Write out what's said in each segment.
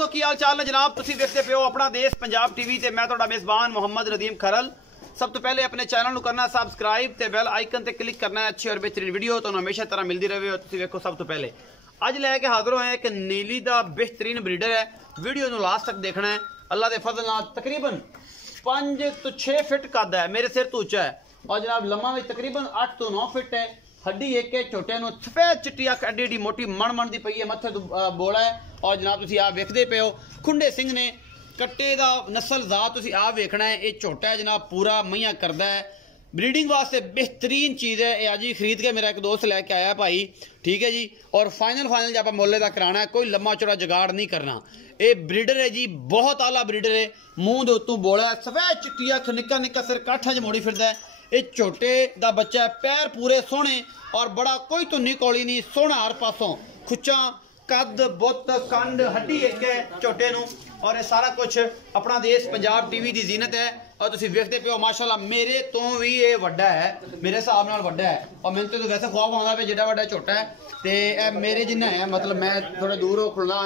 दोस्तों की हाल चाल ने जनाब, तुसी देखते पे हो अपना देश पंजाब टीवी ते मैं तुहाडा मेजबान मोहम्मद नदीम खरल। सब तो पहले अपने चैनल को करना सबसक्राइब ते बेल आइकन ते क्लिक करना है। अच्छी और बेहतरीन वीडियो तो हमेशा तरह मिलती रहे। तुसी देखो सब तो पहले अज लैके हाजिर होए एक नीली दा बेहतरीन ब्रीडर है। वीडियो नूं लास्ट तक देखना है। अल्लाह के फजल नाल तकरीबन 5 तो 6 फिट कद है, मेरे सिर तो उच्चा है और जनाब लम्मा भी तकरीबन 8 तो 9 फिट है। हड्डी एक है, छोटे सफेद चिट्टी अख एडी एडी मोटी मन दी पई है, मत्थे तो बोला है और जनाब तुसी आप वेखदे पे हो खुंडे सिंह ने कट्टे दा नस्ल जात तुसी आप वेखना है। ये छोटा है जनाब, पूरा मैया करदा है, ब्रीडिंग वास्ते बेहतरीन चीज़ है। ये अज ही खरीद के मेरा एक दोस्त लैके आया भाई, ठीक है जी। और फाइनल जब आप मोले का कराना है, कोई लम्मा चौड़ा जुगाड़ नहीं करना। ये ब्रीडर है जी, बहुत आला ब्रीडर है। मूँह के उत्तों बोला है, सफेद चिट्टी अख, निक्का निक्का सिर काठा च मोड़ी फिरदा है। ये छोटे दा बच्चा है, पैर पूरे सोहने और बड़ा कोई धुन्नी कौली नहीं, सोहना हर पासों, खुच्चा कद बुत कंड हड्डी एक है छोटे नूं। और ये सारा कुछ अपना देश पंजाब टीवी की जीनत है। और तुसी वेखदे पे हो माशाल्लाह मेरे तो भी ये वड्डा है, मेरे हिसाब नाल वड्डा है। और मैंने तो वैसे ख्वाब आउंदा पे जिड्डा वड्डा छोटा है ते मेरे जिन्ना है, मतलब मैं थोड़ा दूर हो खुलना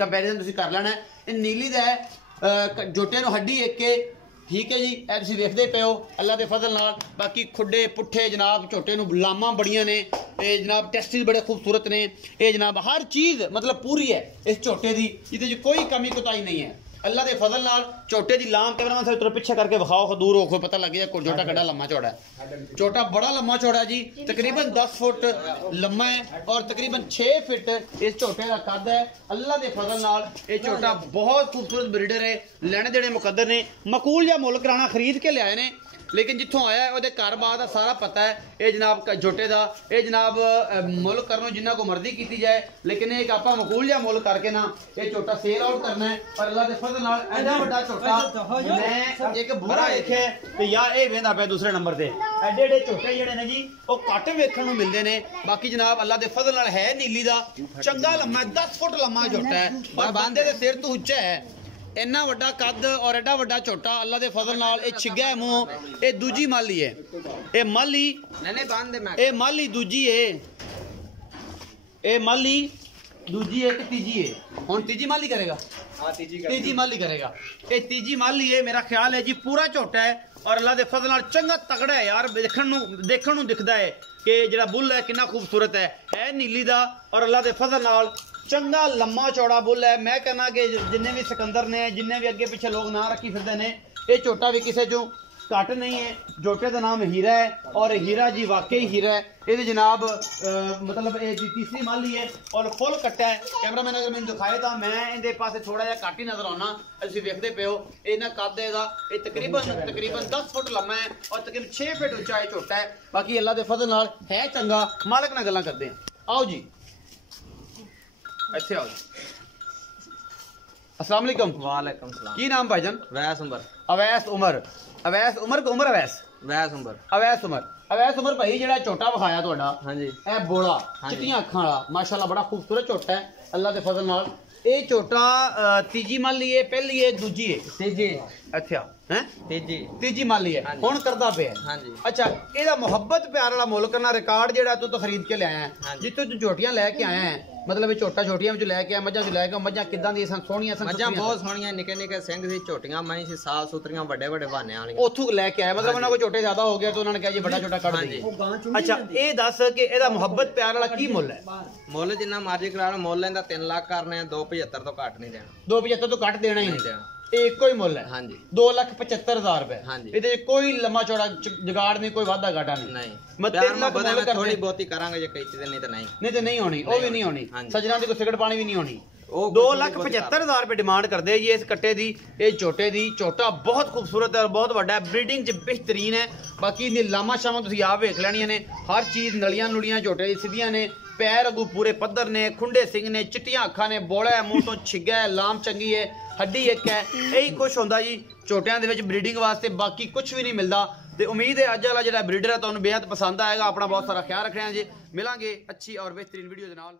कंपैरिजन तुसी कर लेना है। ये नीली दा है, जोटे नूं हड्डी एक के, ठीक है जी। ए तुसीं वेखदे पे हो अल्लाह के फजल नाल। बाकी खुड्डे पुट्ठे जनाब छोटे नूं लामां बड़ियां ने, ये जनाब टेस्टिस बड़े खूबसूरत ने। ये जनाब हर चीज़ मतलब पूरी है इस छोटे दी, जिहदे च कोई कमी कोताही नहीं है। अल्लाह के फजल नाल छोटे दी लाम कैमरा से थोड़ा पीछे करके विखाओ, दूर होखो पता लग गया छोटा कड़ा लम्मा चौड़ा है। छोटा बड़ा लम्मा चौड़ा है जी, तकरीबन 10 फुट लम्मा है और तकरीबन 6 फिट इस छोटे का कद है। अल्लाह के फजल नाल ये छोटा बहुत खूबसूरत ब्रीडर है। लेने देने मुकद्दर ने, मकूल या मुल कराना खरीद के लियाए ने, लेकिन जितों आया है वो घर बार का सारा पता है। ये जनाब छोटे का ये जनाब मुल करनो जिन्ना को मर्जी की जाए, लेकिन एक आप मकूल या मुल करके ना ये छोटा सेल आउट करना है। और अल्लाह के फजल नाल एडा बड़ा छोटा मैं एक बुरा देखे ते या ये वेंदा पे दूसरे नंबर ते एडे एडे छोटे जेडे ने जी वो घट वेखण नूं मिलदे ने। बाकी जनाब अल्लाह के फजल नाल है नीली दा चंगा लम्मा 10 फुट लम्मा छोटा है और बंदे दे सिर तो उच्चा है। इन्ना वड्डा कद और एडा वड्डा छोटा अल्लाह के फजल नाल। ये छिग्गा मूँह, ये दूजी माली है, ये माली ये माली दूजी है, ये माली दूजी है कि तीजी है। हुण तीजी माली करेगा, तीजी माली करेगा। ये तीजी माली है मेरा ख्याल है जी। पूरा छोटा है और अल्लाह के फजल नाल चंगा तगड़ा है यार, देखण नूं दिखदा है कि जिहड़ा बुल है कितना खूबसूरत है नीली दा। और अल्लाह के फजल नाल चंगा लम्मा चौड़ा बुल है। मैं कहना कि जिन्ने भी सिकंदर ने, जिन्ने भी अगे पिछे लोग ना रखी फिरदे ने, ये छोटा भी किसी चो घट नहीं है। जोटे का नाम हीरा है और हीरा जी वाकई हीरा है। ये जनाब मतलब ये तीसरी माली है और फुल कट्टा है। कैमरा मैन अगर मैंने दिखाए तो मैं इनके पास थोड़ा जहा घट ही नजर आना। तुम वेखते पे हो इन्ना कद है ये तकरीबन 10 फुट लम्मा है और तकरीबन 6 फिट उच्चा है छोटा है। बाकी अल्लाह के फजल नाल है चंगा। मालक नाल गल्लां करते हैं, आओ जी अच्छे आओ। अस्सलाम वालेकुम। वालेकुम सलाम। की नाम भाईजान? अवैस उमर। अवैस उमर। अवैस उमर को उमर अवैस अवैस उमर। अवैस उमर। अवैस उमर भाई जेड़ा छोटा विखाया तुहाडा, हाँ जी, ए बोला चिट्टियां अखां वाला माशाल्लाह बड़ा खूबसूरत छोटा है अल्लाह के फजल नाल। ये छोटा तीजी माली है, पहली है, दूजी है, तीजी। अच्छा है तीजी माली है। हाँ हुण करदा पे है। हाँ जी। अच्छा एदा मोहब्बत प्यार वाला मुल करना रिकॉर्ड जेड़ा तू तो खरीद के ले आया है, हाँ जितों तू झोटियां लेके आया है, मतलब ये छोटा छोटियां विच लेके आया, मज्जां विच लेके आया, मज्जां किदां दी सन? सोहणियां सन, मज्जां बहुत सोहणियां, निके निके सिंग सी, छोटियां मैं सी, साफ सुथरियां, बड़े बड़े बहाने वाली। उथों लेके आया, मतलब उन्होंने कोई छोटे ज्यादा हो गया तो उन्होंने कहा जी बड़ा छोटा कट दे। अच्छा ये दस कि एदा मोहब्बत प्यार वाला की मुल है? मुल जिन्ना मर्जी करा लो, मुल इहदा 3 लाख करने, 275 तो घट नहीं देना। 275 तो घट देना ही नहीं देना। एक कोई मुल है। हाँ जी। 2,75,000 रुपए। हाँ जी। इहदे कोई लम्मा चौड़ा जुगाड़ नहीं, कोई वादा घाटा नहीं। मैं 3 लाख थोड़ी बहुती करांगे जे कई चीजें, नहीं तो नहीं होनी, वो भी नहीं होनी। सजना दी कोई सिगरेट पानी भी नहीं होनी। 2,75,000 रुपए डिमांड कर दे जी इस कट्टे दी, ये छोटे दी। छोटा बहुत खूबसूरत है और बहुत बड़ा है, ब्रीडिंग च बेहतरीन है। बाकी लामा शामा तुसीं आप वेख लैणियां ने, हर चीज़ नलियां नुलियां छोटे दी सीधियां ने, पैर अगू पूरे पद्धर ने, खुंडे सिंह ने, चिट्टियां अखां ने, बोला है, मूँह तो छिग्गा है, लाम चंगी है, हड्डी एक है। यही कुछ होंदा जी छोटियां दे विच ब्रीडिंग वास्ते, बाकी कुछ भी नहीं मिलता। तो उम्मीद है अज वाला जो ब्रीडर है तुहानूं बेहद पसंद आएगा। अपना बहुत सारा ख्याल रखना जी, मिलांगे अच्छी और बेहतरीन वीडियो के नाल।